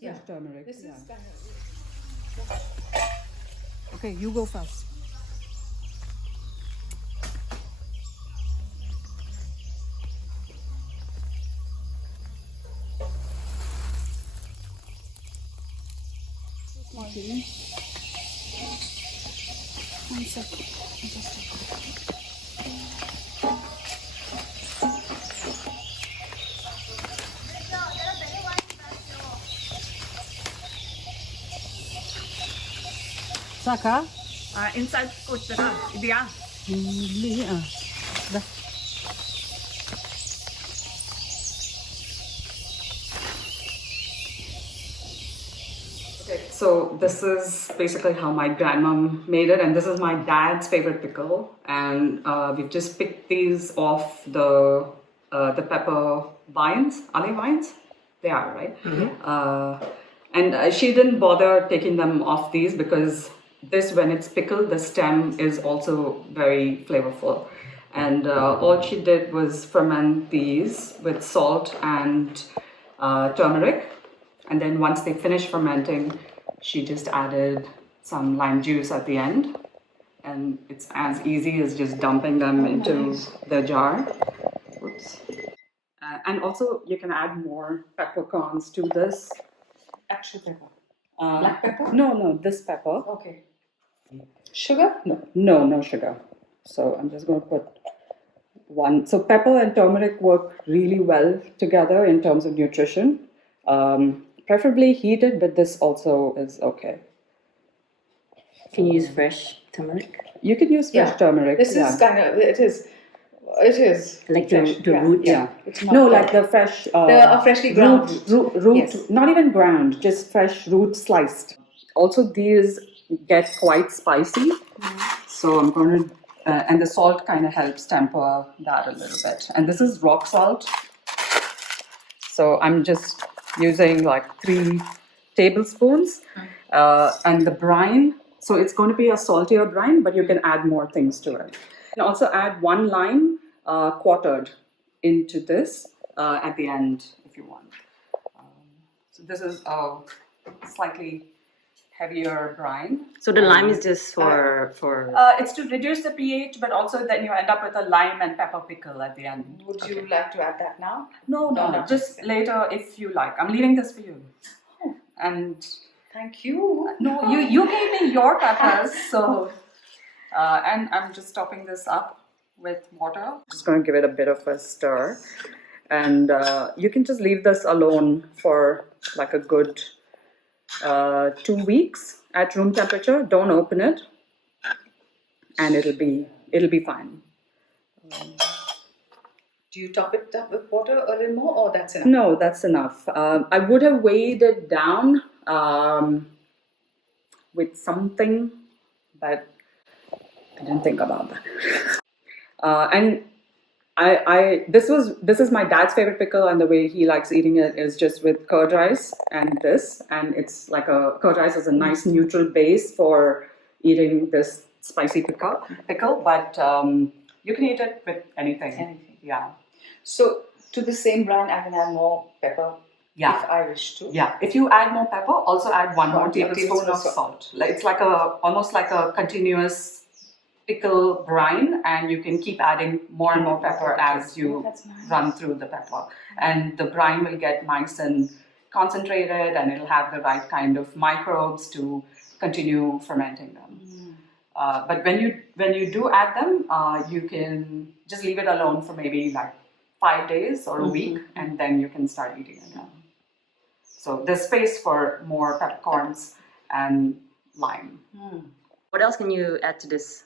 just fresh turmeric. This is kind of... Okay, you go first. Okay. 1 second. ಸಾಕಾ inside ಕೊಡ್ತೀರಾ ಇದೆಯಾ ಇಲ್ಲಿ Okay, so this is basically how my grandmom made it, and this is my dad's favorite pickle. And we've just picked these off the pepper vines. Are they vines? They are, right? And she didn't bother taking them off these because this, when it's pickled, the stem is also very flavorful. And all she did was ferment these with salt and turmeric. And then once they finished fermenting, she just added some lime juice at the end. And it's as easy as just dumping them into the jar. Oops. And also you can add more peppercorns to this. actual pepper black pepper No, this pepper. okay sugar No sugar. So I'm just going to put one. So pepper and turmeric work really well together in terms of nutrition. Preferably heated, but this also is okay. Can you use fresh turmeric? You can use fresh turmeric. this is kind of it is Like fresh, the root? Yeah. It's not No, the- like the fresh freshly ground root, Yes. not even ground, just fresh root sliced. Also, these get quite spicy, so I'm going to, and the salt kind of helps temper that a little bit. And this is rock salt, so I'm just using like 3 tablespoons, and the brine. So it's going to be a saltier brine, but you can add more things to it. You can also add 1 lime quartered into this at the end if you want. So this is a slightly heavier brine. So the lime is just for It's to reduce the pH, but also then you end up with a lime and pepper pickle at the end. would you like to add that now No, No. just later if you like. I'm leaving this for you. And thank you no, you gave me your peppers, so and I'm just topping this up with water. Just going to give it a bit of a stir, and you can just leave this alone for like a good 2 weeks at room temperature. Don't open it, and it'll be fine. do you top it up with water a little more or that's enough No, that's enough. I would have weighed it down with something, but I didn't think about that. And this is my dad's favorite pickle, and the way he likes eating it is just with curd rice and this, and it's like curd rice is a nice neutral base for eating this spicy pickle, but you can eat it with anything. Yeah. so to the same brine I can add more pepper Yeah. if I wish to Yeah, if you add more pepper, also add 1 more tablespoon of salt. It's like almost like a continuous pickle brine, and you can keep adding more and more pepper as you That's nice. run through the pepper. And the brine will get nice and concentrated, and it'll have the right kind of microbes to continue fermenting them. But when you do add them, you can just leave it alone for maybe like 5 days or a week, and then you can start eating it again. So there's space for more peppercorns and lime. what else can you add to this?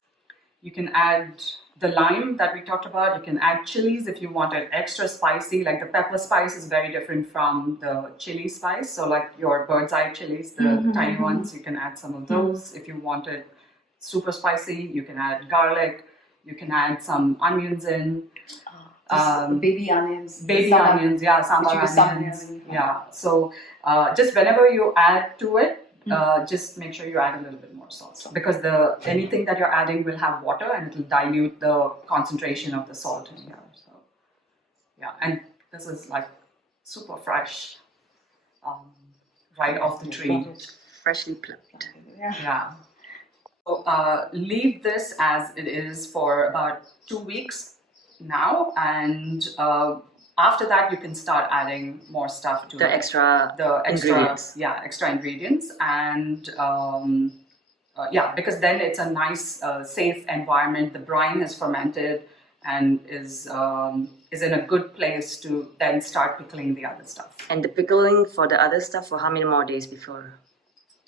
You can add the lime that we talked about. You can add chilies if you want it extra spicy. Like the pepper spice is very different from the chili spice. So like your bird's eye chilies, the tiny ones, you can add some of those. If you want it super spicy, you can add garlic. You can add some onions in. baby onions Baby onions, yeah, sambar onions. Yeah. So just whenever you add to it, just make sure you add a little bit more salt, because anything that you're adding will have water, and it will dilute the concentration of the salt in here. So yeah, and this is like super fresh right off the tree. Freshly plucked. Yeah. So leave this as it is for about 2 weeks now, and after that you can start adding more stuff to The it. extra ingredients. Yeah, extra ingredients, and yeah, because then it's a nice, safe environment. The brine is fermented and is in a good place to then start pickling the other stuff. And the pickling for the other stuff for how many more days before?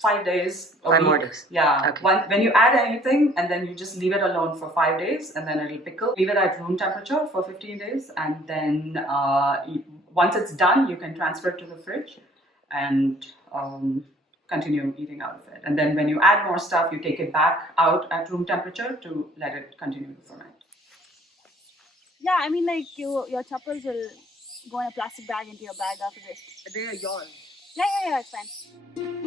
5 days. 5 more days. Yeah. Okay. When you add anything, and then you just leave it alone for 5 days, and then it'll pickle. Leave it at room temperature for 15 days, and then once it's done, you can transfer it to the fridge and continue eating out of it. And then when you add more stuff, you take it back out at room temperature to let it continue to ferment. Yeah, I mean, like your choppers will go in a plastic bag into your bag after this. They are yours. Yeah, it's fine.